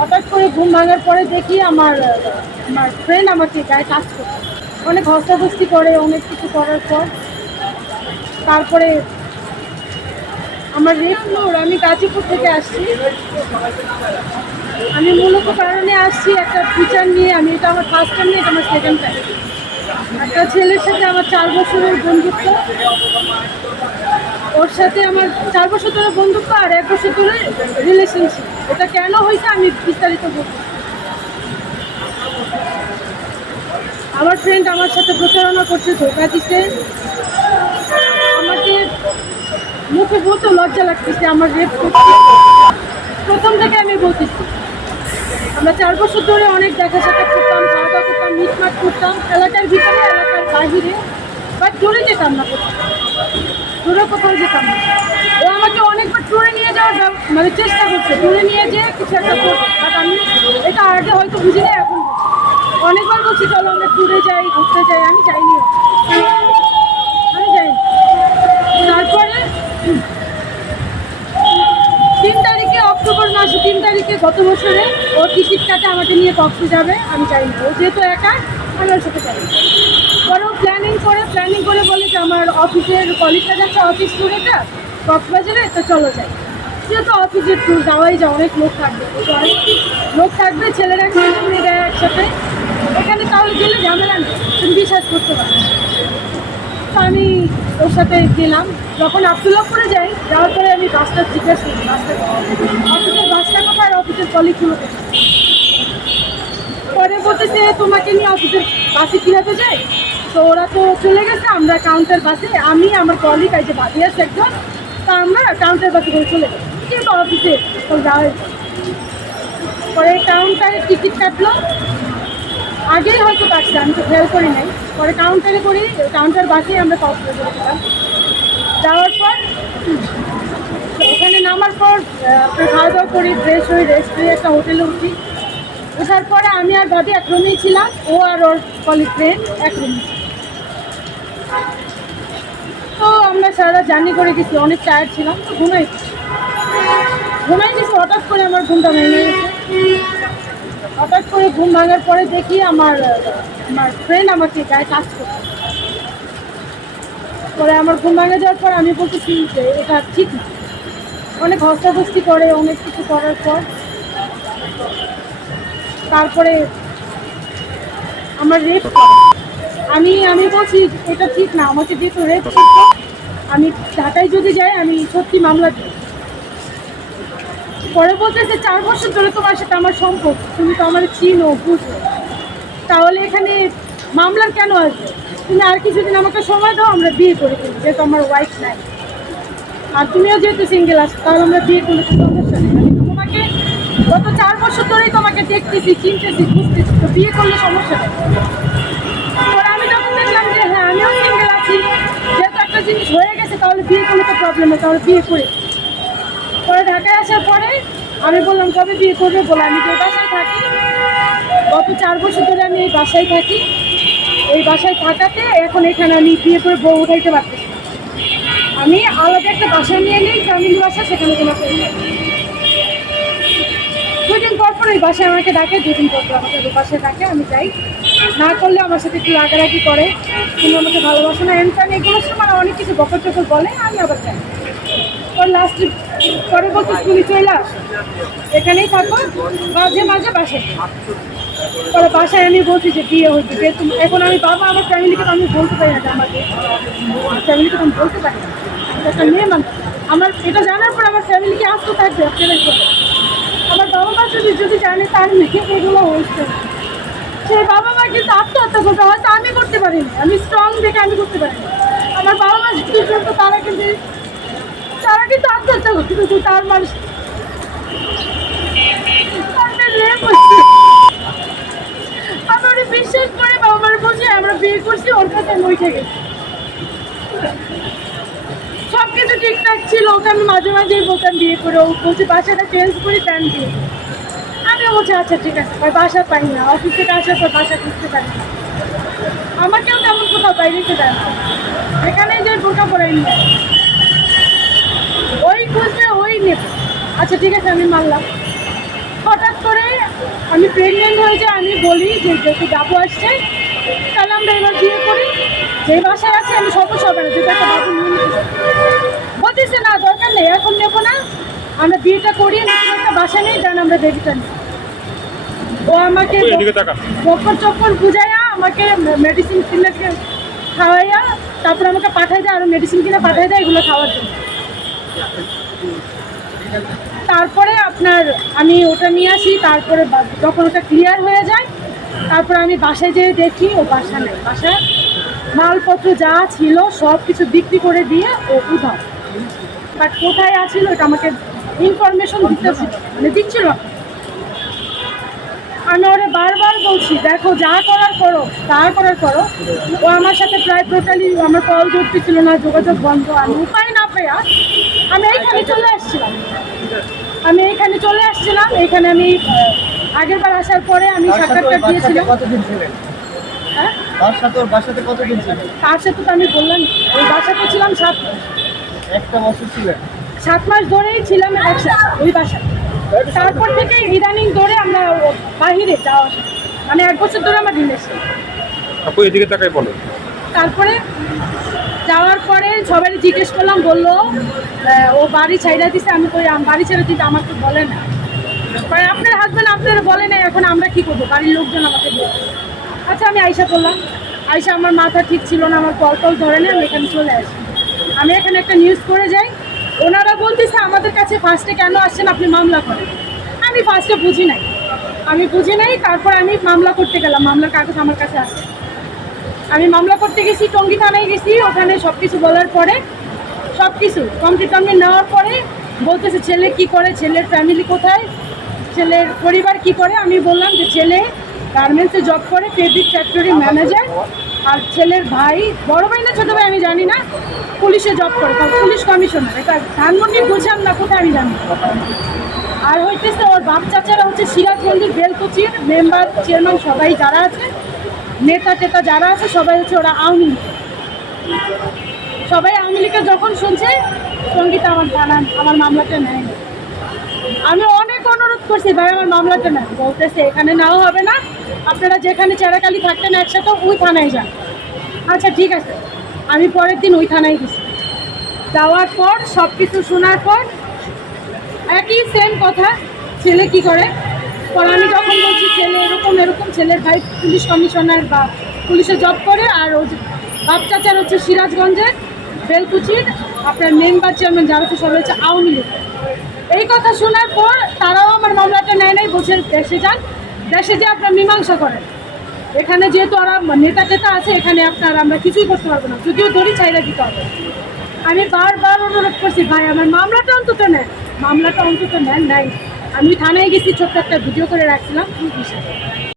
হঠাৎ করে ঘুম ভাঙার পরে দেখি আমার আমার ফ্রেন্ড আমাকে গায়ে টাচ করে, অনেক হস্তাবস্তি করে, অনেক কিছু করার পর তারপরে আমার রেপ ফ্লোর। আমি গাজীপুর থেকে আসছি, আমি মূলত কারণে আসছি একটা টিচার নিয়ে। আমি এটা আমার ফার্স্ট টাইম নিয়ে, এটা আমার সেকেন্ড টাইম। একটা ছেলের সাথে আমার 4 বছরের বন্ধুত্ব, ওর সাথে আমার 4 বছর ধরে বন্ধুত্ব আর 1 বছর ধরে রিলেশনশিপ। এটা কেন হয়েছে আমি বিস্তারিত বলবো। আমার ফ্রেন্ড আমার সাথে প্রতারণা করছে, ধোকা দিচ্ছে। আমাকে মুখে বলতে লজ্জা লাগতেছে আমার রেপ করতে। প্রথম থেকে আমি বলতেছি, আমরা 4 বছর ধরে অনেক দেখা সাক্ষাৎ করতাম, খাওয়া দাওয়া করতাম, মিটমাট করতাম, এলাকার ভিতরে এলাকার বাহিরে, বাট দূরে যেতাম না, কোথাও দূরে কোথাও যেতাম না। ও আমাকে অনেকবার ট্যুরে নিয়ে যাওয়ার মানে চেষ্টা করছে, ট্যুরে নিয়ে যেয়ে কিছু একটা করবো, বাট আমি এটা আগে হয়তো বুঝি না, এখন অনেকবার বলছি চলো আমরা ট্যুরে যাই, ঘুরতে যাই, আমি যাইনি, আমি যাইনি। তারপরে 3 তারিখে, অক্টোবর মাসে 3 তারিখে গত বছরে ও টিকিট কাটে আমাকে নিয়ে কক্সে যাবে, আমি যাইনি। ও যেহেতু একা, আমি ওর সাথে যাই। পরে ও প্ল্যানিং করে বলে যে আমার অফিসের কলিগটা যাচ্ছে অফিস ট্যুরেটা কক্সবাজারে, তো চলো যাই। যেহেতু অফিসের ট্যুর যাওয়াই যায়, অনেক লোক থাকবে, তো অনেক লোক থাকবে, ছেলেরা একসাথে মেয়ে দেয় একসাথে, এখানে তাহলে গেলে ঝামেলা নেই, তুমি বিশ্বাস করতে পারো। তো আমি ওর সাথে গেলাম। যখন আবদুল্লাহপুরে যাই, যাওয়ার পরে আমি বাসটা জিজ্ঞেস করি, অফিসের বাসটা কোথায়, অফিসের কলিগগুলো কোথায়। পরে বলতেছে তোমাকে নিয়ে অফিসের বাসে কীভাবে যায়, তো ওরা তো চলে গেছে, আমরা কাউন্টার বাসে, আমি আমার কলিগ আছে বাদি আছে একজন, তা আমরা কাউন্টার বাসে করে চলে গেছি, কিন্তু অফিসে যাওয়া হয়েছে। পরে কাউন্টারে টিকিট কাটলো, আগেই হয়তো কাটছে, আমি তো খেয়াল করি নাই। পরে কাউন্টারে করি, কাউন্টার বাসে আমরা কক্সবাজারে গেলাম। যাওয়ার পর ওখানে নামার পর খাওয়া দাওয়া করি, ফ্রেশ হই, রেস্ট নিয়ে একটা হোটেলে উঠি। ওঠার পরে আমি আর দাদি এক রুমেই ছিলাম, ও আর ওর কলিগ ফ্রেন্ড এক রুমে। তো আমরা সারা জার্নি করে গেছি, অনেক টায়ার্ড ছিলাম, তো ঘুমাই গেছি। হঠাৎ করে আমার ঘুমটা ভেঙে গেছে। হঠাৎ করে ঘুম ভাঙার পরে দেখি আমার ফ্রেন্ড আমাকে গায়ে টাচ করছে। পরে আমার ঘুম ভাঙে যাওয়ার পর আমি বলতেছি যে এটা ঠিক না, অনেক হস্তাবস্তি করে, অনেক কিছু করার পর তারপরে আমার রেপ করে। আমি বলছি এটা ঠিক না, আমাকে যেহেতু রেপ করতো, আমি ঢাকায় যদি যাই আমি সত্যি মামলা দিই। পরে বলতেছে 4 বছর ধরে তোমার সাথে আমার সম্পর্ক, তুমি তো আমার চিনো বুঝো, তাহলে এখানে মামলার কেন আসবে, তুমি আর কিছুদিন আমাকে সময় দাও, আমরা বিয়ে করে ফেলি, যেহেতু আমার ওয়াইফ নাই আর তুমিও যেহেতু সিঙ্গেল আছো, তাহলে আমরা বিয়ে করলে তো সমস্যা নেই। আমি তো তোমাকে গত 4 বছর ধরেই তোমাকে দেখতেছি, চিনতেছি, বুঝতেছি, তো বিয়ে করলে সমস্যা নেই। পরে আমি যখন দেখলাম যে হ্যাঁ আমিও সিঙ্গেল আছি, যেহেতু একটা জিনিস হয়ে গেছে, তাহলে বিয়ে করলে তো প্রবলেম নেই, তাহলে বিয়ে করে। পরে ঢাকায় আসার পরে আমি বললাম কবে বিয়ে করবে, বলে আমি যে বাসায় থাকি, গত 4 বছর ধরে আমি এই বাসায় থাকি, এই বাসায় থাকাতে এখন এখানে আমি বিয়ে করে বউ উঠাইতে পারতেছি। আমি আলাদা একটা বাসা নিয়ে নিই, ফ্যামিলি বাসা, সেখানে তোমাকে 2 দিন পর পর এই বাসায় আমাকে ডাকে, 2 দিন পর পর আমাকে বাসায় ডাকে, আমি যাই। না করলে আমার সাথে একটু রাগারাগি করে, তুমি আমাকে ভালোবাসো না, এনসান এগুলো মানে অনেক কিছু বকর চকর বলে, আমি আবার যাই। পর লাস্টে পরে বলতে তুমি চলে আসো, এখানেই থাকো, মাঝে মাঝে বাসায়। পরে বাসায় আমি বলছি যে বিয়ে হয়েছে, যেহেতু এখন আমি বাবা, আমার ফ্যামিলিকে তো আমি বলতে পারি না যে আমাকে, ফ্যামিলিকে তো আমি বলতে পারি না, একটা মেয়ে মানুষ। আমার এটা জানার পর আমার ফ্যামিলিকে আসতে থাকবে, আপনারাই বলে আমার বাবা মা যদি জানে তার মেয়ে এগুলো হয়েছে, সেই বাবা মা কিন্তু আত্মহত্যা করতে, হয়তো আমি করতে পারিনি, আমি স্ট্রং দেখে আমি করতে পারিনি। আমার বাবা মা যদি করতো, তারা কিন্তু আত্মহত্যা করতে, কিন্তু তার মানুষ আমি ওরা বিশ্বাস করে বাবা মার বসে আমরা বিয়ে করছি, ওর কাছে আমি উঠে গেছি। সব কিছু ঠিকঠাক ছিল, ওকে আমি মাঝে মাঝেই বলতাম বিয়ে করে, ও বলছে বাসাটা চেঞ্জ করি, দেন বিয়ে। আমি বলছি আচ্ছা ঠিক আছে, বাসা পাই না, অফিস থেকে আসার পর বাসা খুঁজতে পারি না, আমাকেও তেমন কোথাও বাইরেতে দেয় না, এখানেই যে বোকা পড়াই নিয়ে ওই খুঁজবে ওই নেবে। আচ্ছা ঠিক আছে আমি মানলাম। হঠাৎ করে আমি প্রেগনেন্ট হয়ে যাই, আমি বলি যে যেহেতু বাবু আসছে তাহলে আমরা এবার বিয়ে করি, যে বাসায় আছে আমি সব সবার যেটা একটা বাবু নিয়ে নিতে চাই। বলতেছে না দরকার নেই, এখন নেবো না, আমরা বিয়েটা করি, নতুন একটা বাসা নেই, দেন আমরা বেবিটা নিই। ও আমাকে বকর চক্কর বুঝাইয়া আমাকে মেডিসিন কিনে খাওয়াইয়া তারপর আমাকে পাঠাই দেয়, আরও মেডিসিন কিনে পাঠাই দেয় এগুলো খাওয়ার জন্য। তারপরে আপনার আমি ওটা নিয়ে আসি, তারপরে যখন ওটা ক্লিয়ার হয়ে যায় তারপরে আমি বাসায় যেয়ে দেখি ও বাসা নেই, বাসায় মালপত্র যা ছিল সব কিছু বিক্রি করে দিয়ে ও উধাও। বাট কোথায় আছিল ওটা আমাকে ইনফরমেশন দিতেছিল, মানে দিচ্ছিল না। আমি ওরে বারবার বলছি দেখো যা করার করো, তা করার করো। ও আমার সাথে প্রায় টোটালি আমার কল ধরতেছিল না, যোগাযোগ বন্ধ। আমি উপায় না পেয়ে আমি এইখানে চলে আসছিলাম। এইখানে আমি আগের বার আসার পরে আমি সাক্ষাৎকার দিয়েছিলাম। হ্যাঁ, তার সাথে তো আমি বললাম ওই বাসাতে ছিলাম 7 মাস। একটা বছর ছিলেন? 7 মাস ধরেই ছিলাম একসাথে ওই বাসায়। তারপর থেকে ইদানিং ধরে আমরা বাহিরে যাওয়া আসা, মানে 1 বছর ধরে আমার রিলেশন। আপু এদিকে তাকাই বলো। তারপরে যাওয়ার পরে সবাই জিজ্ঞেস করলাম, বললো ও বাড়ি ছাইড়া দিছে। আমি কই বাড়ি ছেড়ে দিতে আমাকে বলে না, আপনার হাজব্যান্ড আপনারা বলে না, এখন আমরা কি করবো, বাড়ির লোকজন আমাকে বলে। আচ্ছা আমি আয়সা করলাম, আয়সা আমার মাথা ঠিক ছিল না, আমার কল টল ধরে না, আমি এখানে চলে আসি। আমি এখানে একটা নিউজ করে যাই, ওনারা বলতেছে আমাদের কাছে ফার্স্টে কেন আসছেন, আপনি মামলা করেন। আমি ফার্স্টে বুঝি নাই, তারপর আমি মামলা করতে গেলাম, মামলার কাগজ আমার কাছে আসে। আমি মামলা করতে গেছি, টঙ্গী থানায় গেছি, ওখানে সব কিছু বলার পরে সব কিছু কমপ্লিট নেওয়ার পরে বলতেছে ছেলে কি করে, ছেলের ফ্যামিলি কোথায়, ছেলের পরিবার কি করে। আমি বললাম যে ছেলে গার্মেন্টসে জব করে, ফেব্রিক ফ্যাক্টরি ম্যানেজার, আর ছেলের ভাই, বড় ভাই না ছোটো ভাই আমি জানি না, পুলিশে জব করে, পুলিশ কমিশনার। এটা ধানমন্ডি বুঝলাম না কোথায় আমি জানি। আর হইতেছে ওর বাপ চাচারা হচ্ছে সিরাজগঞ্জের বেলকুচির মেম্বার চেয়ারম্যান, সবাই যারা আছে নেতা টেতা যারা আছে সবাই হচ্ছে ওরা আওয়ামী লীগ। সবাই আওয়ামী লীগের যখন শুনছে সঙ্গীতা আমার মামলাটা নেয়। আমি অনেক অনুরোধ করছি ভাই আমার মামলাটা নেয়, বলতেছে এখানে নাও হবে না, আপনারা যেখানে চেরাকালি থাকতেন একসাথে ওই থানায় যান। আচ্ছা ঠিক আছে, আমি পরের দিন ওই থানায় গেছি। যাওয়ার পর সব কিছু শোনার পর একই সেম কথা, ছেলে কি করে। পরে আমি যখন বলছি ছেলে এরকম ছেলের ভাই পুলিশ কমিশনার বা পুলিশে জব করে, আর ও বাপ চাচার হচ্ছে সিরাজগঞ্জের বেলকুচির আপনার মেম্বার চেয়ারম্যান যারা হচ্ছে সবাই হচ্ছে আওয়ামী লীগ। এই কথা শোনার পর তারাও আমার মামলাটা নেয় নাই, বলছে দেশে যান, দেশে যে আপনার মীমাংসা করেন, এখানে যেহেতু ওরা নেতা টেতা আছে এখানে আপনার আমরা কিছুই করতে পারবো না, যদিও দড়ি ছাইড়া দিতে হবে। আমি বারবার অনুরোধ করছি ভাই আমার মামলাটা অন্তত নেন নাই। আমি থানায় গেছি, ছোট্ট একটা ভিডিও করে রাখছিলাম।